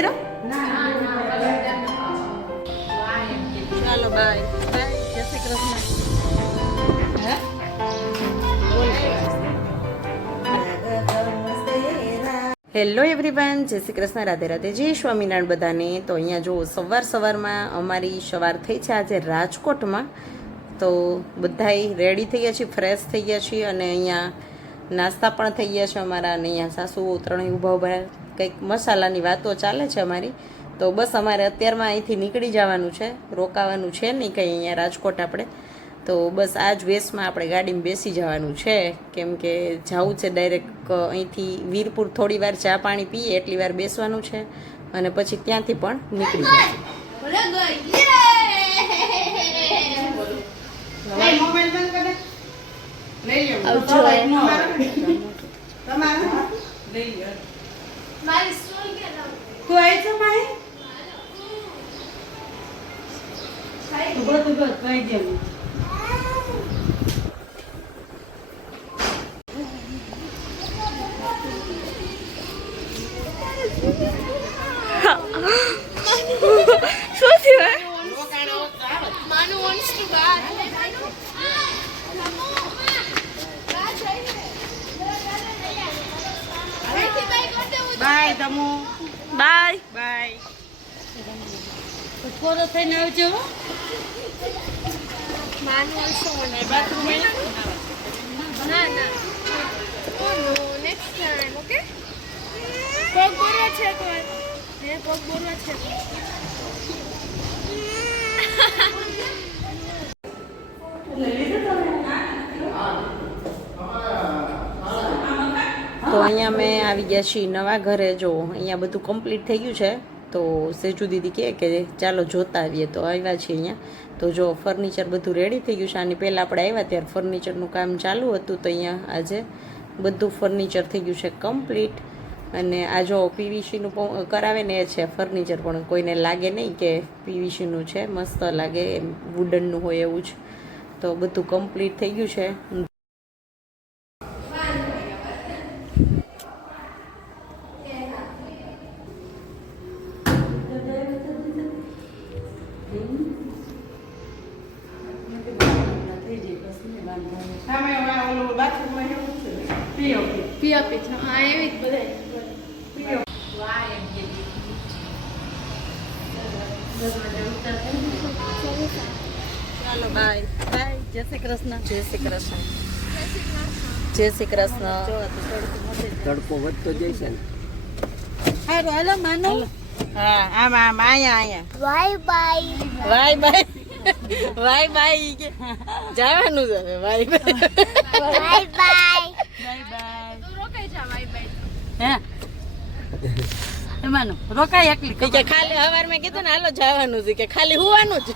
કર્યો? ચાલો bye bye, જય શ્રી કૃષ્ણ. હેલો એવરીવન, જય શ્રી કૃષ્ણ, રાધે રાધે, જય સ્વામિનારાયણ બધાને. તો અહીંયા જો સવારમાં અમારી સવાર થઈ છે આજે રાજકોટમાં. તો બધાય રેડી થઈ ગયા છીએ, ફ્રેશ થઈ ગયા છીએ અને અહીંયા નાસ્તા પણ થઈ ગયા છે અમારા. અને અહીંયા સાસુ ત્રણેય ઊભા કંઈક મસાલાની વાતો ચાલે છે અમારી. તો બસ અમારે અત્યારમાં અહીંથી નીકળી જવાનું છે, રોકાવાનું છે નહીં કંઈ અહીંયા રાજકોટ આપણે. તો બસ આ જ વેસમાં આપણે ગાડીમાં બેસી જવાનું છે, કેમ કે જવું છે ડાયરેક્ટ અહીંથી વીરપુર. થોડી વાર ચા પાણી પીએ એટલી વાર બેસવાનું છે અને પછી ત્યાંથી પણ નીકળી જવાનું. શું થયું? Manu wants to bath. Bye, Damu. Bye. Bye. થોડો થઈને આવજો. Manu also wants to bath. ના. Oh no, next time, okay? પગ બોરવા છે કોઈ? હે પગ બોરવા છે. તો અહીંયા અમે આવી ગયા છીએ નવા ઘરે. જો અહીંયા બધું કમ્પ્લીટ થઈ ગયું છે. તો સેજુ દીદી કહે કે ચાલો જોતા આવીએ. તો આવ્યા છીએ અહીંયા. તો જો ફર્નિચર બધું રેડી થઈ ગયું છે. આની પહેલાં આપણે આવ્યા ત્યારે ફર્નિચરનું કામ ચાલુ હતું. તો અહીંયા આજે બધું ફર્નિચર થઈ ગયું છે કમ્પ્લીટ. અને આ જો પીવીસીનું કરાવે ને એ છે ફર્નિચર, પણ કોઈને લાગે નહીં કે પીવીસીનું છે, મસ્ત લાગે એમ વુડનનું હોય એવું જ. તો બધું કમ્પ્લીટ થઈ ગયું છે. ચાલો બાય બાય, જય શ્રી કૃષ્ણ. જય શ્રી કૃષ્ણ. જય શ્રી કૃષ્ણ. તડકો વધતો જાય છે ને. હાલો હાલો માનો. હા આમ અહીંયા bye bye bye bye bye bye જવાનું છે. Bye bye bye bye bye. રોકાઈ જા. Bye bye. હે માનો રોકાય એકલી કે ખાલી હવાર મેં કીધું ને હાલો જવાનું છે કે ખાલી હુવાનું જ.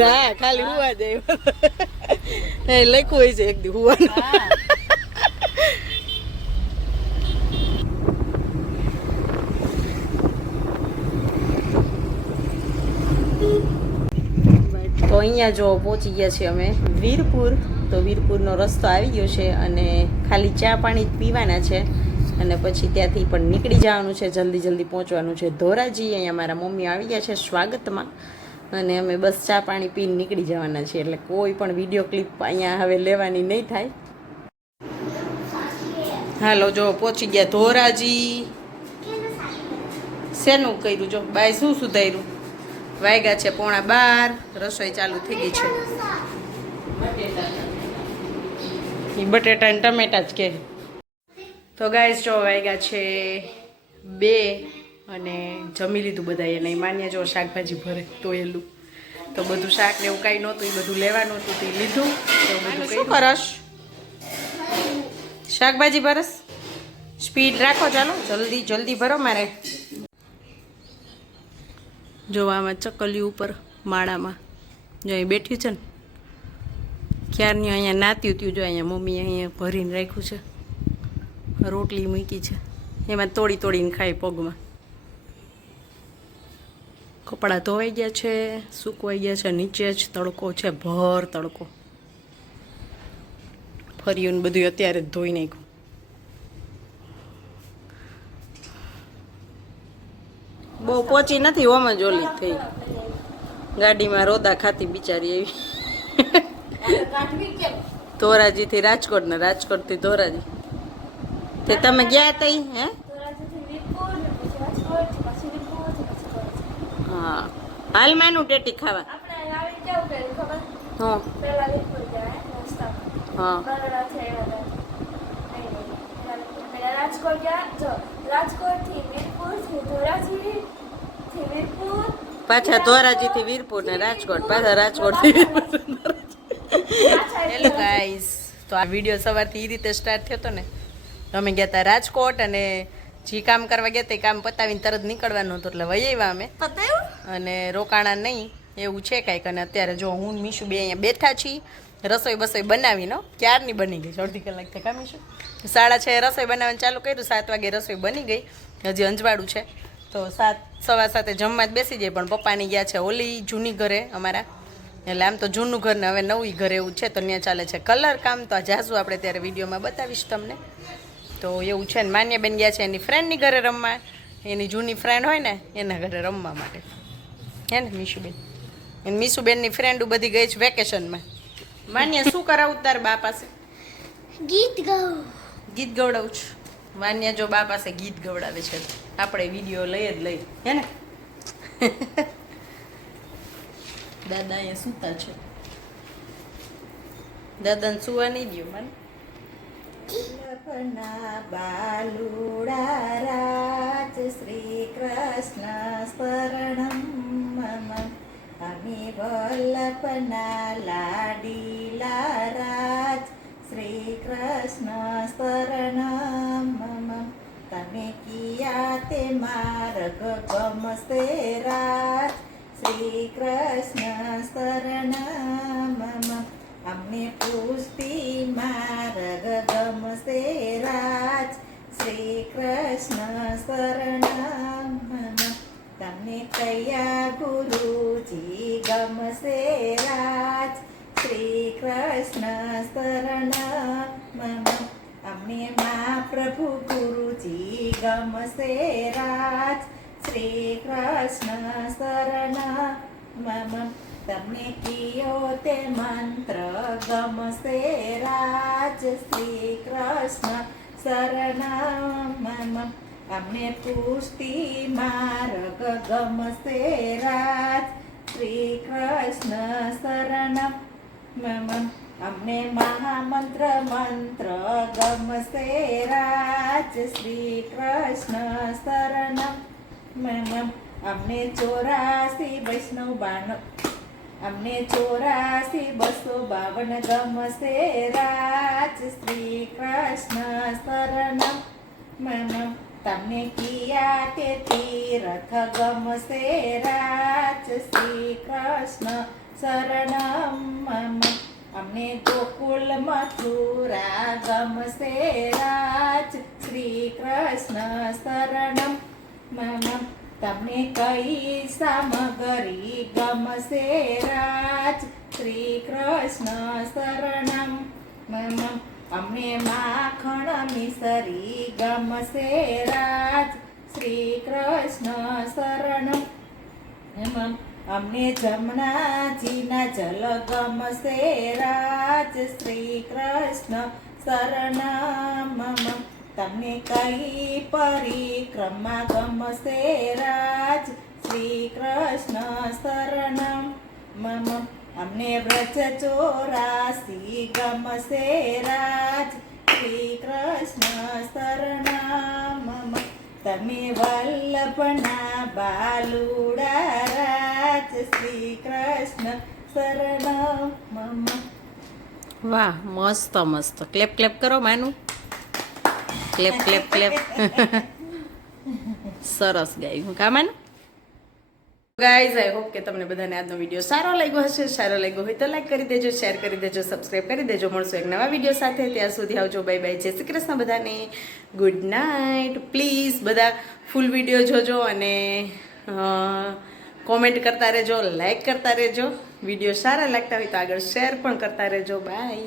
હા ખાલી હુવા જાય એ લખ્યું હોય છે એક દી હુવાનું. તો અહીંયા જો પહોંચી ગયા છીએ અમે વીરપુર. તો વીરપુરનો રસ્તો આવી ગયો છે અને ખાલી ચા પાણી પીવાના છે અને પછી ત્યાંથી પણ નીકળી જવાનું છે. જલ્દી પહોંચવાનું છે ધોરાજી. અહીંયા મારા મમ્મી આવી ગયા છે સ્વાગતમાં અને અમે બસ ચા પાણી પીને નીકળી જવાના છીએ. એટલે કોઈ પણ વિડીયો ક્લિપ અહીંયા હવે લેવાની નહીં થાય. હાલો જો પહોંચી ગયા ધોરાજી. શેનું કર્યું જો બાય શું સુધાર્યું? વાગ્યા છે 11:15. રસોઈ ચાલુ થઈ ગઈ છે. બટેટા અને ટમેટા જ કે. તો ગાઈસ જો વાગ્યા છે 2 અને જમી લીધું બધા. એને માન્યા જો શાકભાજી ભરે તોયેલું. તો બધું શાક ને એવું કાંઈ નહોતું, એ બધું લેવાનું હતું તે લીધું. તો બધું શું કરશ? શાકભાજી ભરસ? સ્પીડ રાખો, ચાલો જલ્દી ભરો મારે. જોવામાં ચકલિયું ઉપર માળામાં જો અહીં બેઠી છે ને ક્યારની અહીંયા નાત્યું ત્યું. જો અહીંયા મમ્મીએ અહીંયા ભરીને રાખ્યું છે. રોટલી મૂકી છે એમાં તોડીને ખાઈ પગમાં. કપડાં ધોવાઈ ગયા છે, સૂકવાઈ ગયા છે. નીચે જ તડકો છે, ભર તડકો. ફર્યું બધું અત્યારે જ ધોઈ નાખ્યું. બહુ પહોંચી નથી ઓમ જ ઓલી થઈ ગાડીમાં રોદા ખાતી બિચારી એવી ધોરાજીથી રાજકોટ ને રાજકોટથી ધોરાજી તે તમે ગયા તઈ હે હા હાલ માનું ટેટી ખાવા હા હા રાજકોટ ગયા જો રાજકોટ થી વીરપુર થી ધોરાજી થી વીરપુર પાછા ધોરાજીથી વીરપુર ને રાજકોટ પાછા રાજકોટથી વીરપુર હેલો ગાઈસ તો આ વિડીયો સવારથી એ રીતે સ્ટાર્ટ થયો હતો ને અમે ગયા હતા રાજકોટ અને જે કામ કરવા ગયા હતા એ કામ પતાવીને તરત નીકળવાનું હતું એટલે વહી આવ્યા અમે અને રોકાણા નહીં એવું છે કાંઈક અને અત્યારે જો હું મીશુ બે અહીંયા બેઠા છીએ રસોઈ બસોઈ બનાવીને ક્યારની બની ગઈ અડધી કલાક થઈ કામ મીશુ 6:30 રસોઈ બનાવવાનું ચાલુ કર્યું 7 વાગે રસોઈ બની ગઈ હજી અંજવાળું છે તો 7:15 જમવા જ બેસી જાય પણ પપ્પાની ગયા છે ઓલી જૂની ઘરે અમારા એટલે આમ તો જૂનું ઘર ને હવે નવી ઘર એવું છે તો ત્યાં ચાલે છે કલર કામ તો આ જાજુ આપણે ત્યારે વિડીયોમાં બતાવીશ તમને તો એવું છે ને માન્યાબેન ગયા છે એની ફ્રેન્ડની ઘરે રમવા એની જૂની ફ્રેન્ડ હોય ને એના ઘરે રમવા માટે હે ને મીશુબેન એની મીશુબેનની ફ્રેન્ડ બધી ગઈ છે વેકેશનમાં માન્યા શું કરાવું તાર બા પાસે ગીત ગાઉં ગીત ગવડાવું છું માન્યા જો બા પાસે ગીત ગવડાવે છે આપણે વિડીયો લઈ જ લઈ હે ને દાદા અહીંયા સૂતા છે દાદાને સુવા નહીં દો મને બાલુડા રાજ શ્રી કૃષ્ણ સ્મરણમ મમ અમે વલ્લભના લાડીલા રાજ શ્રી કૃષ્ણ સ્મરણમ મમ તમે કિયા તે માર્ગ ગમશે રાજ શ્રી કૃષ્ણ શરણમ મમ અમને પુષ્ટિ માર્ગ ગમશે રાજ શ્રી કૃષ્ણ શરણમ મમ તમને કયા ગુરુજી ગમશે રાજ શ્રી કૃષ્ણ શરણમ મમ અમને મહાપ્રભુ ગુરુજી ગમશે રાજ શ્રી કૃષ્ણ શરણમ મમ તમને કયો તે મંત્ર ગમશે રાજ શ્રી કૃષ્ણ શરણમ મમ અમને પુષ્ટિ માર્ગ ગમશે રાજ શ્રી કૃષ્ણ શરણમ મમ અમને મહામંત્ર મંત્ર ગમશે રાજ શ્રી કૃષ્ણ શરણમ મમ અમને 84 વૈષ્ણવ બાણ અમને 84 252 ગમશે રાજ શ્રી કૃષ્ણ શરણમ મમ તમને કિયા તે તીર્થ ગમશે રાજ શ્રી કૃષ્ણ શરણમ મમ અમને ગોકુલ મથુરા ગમશે રાજ શ્રી કૃષ્ણ શરણમ મમ તમને કઈ સામગ્રી ગમશે રાજ શ્રી કૃષ્ણ શરણમ મમ અમને માખણ મિસરી ગમશે રાજ શ્રી કૃષ્ણ શરણમ મમ અમને જમનાજીના જલ ગમશે રાજ શ્રી કૃષ્ણ શરણમ મમ તમને કઈ પરિક્રમા ગમશે રાજ શ્રી કૃષ્ણ શરણમ મમ અમને વ્રજ 84 ગમશે રાજ શ્રી કૃષ્ણ શરણમ મમ તમે વલ્લભના બાલુડા રાજ શ્રી કૃષ્ણ શરણમ મમ વાહ મસ્ત મસ્ત ક્લેપ ક્લેપ કરો માનું ક્લેપ ક્લેપ ક્લેપ સરસ ગાયું કામાનું ગાઈઝ આઈ હોપ કે તમને બધાને આજનો વિડીયો સારો લાગ્યો હશે સારો લાગ્યો હોય તો લાઈક કરી દેજો શેર કરી દેજો સબસ્ક્રાઈબ કરી દેજો મળશું એક નવા વિડીયો સાથે ત્યાં સુધી આવજો બાય બાય જય શ્રી કૃષ્ણ બધાને ગુડ નાઇટ પ્લીઝ બધા ફૂલ વિડીયો જોજો અને કોમેન્ટ કરતા રહેજો લાઈક કરતા રહેજો વિડીયો સારા લાગતા હોય તો આગળ શેર પણ કરતા રહેજો બાય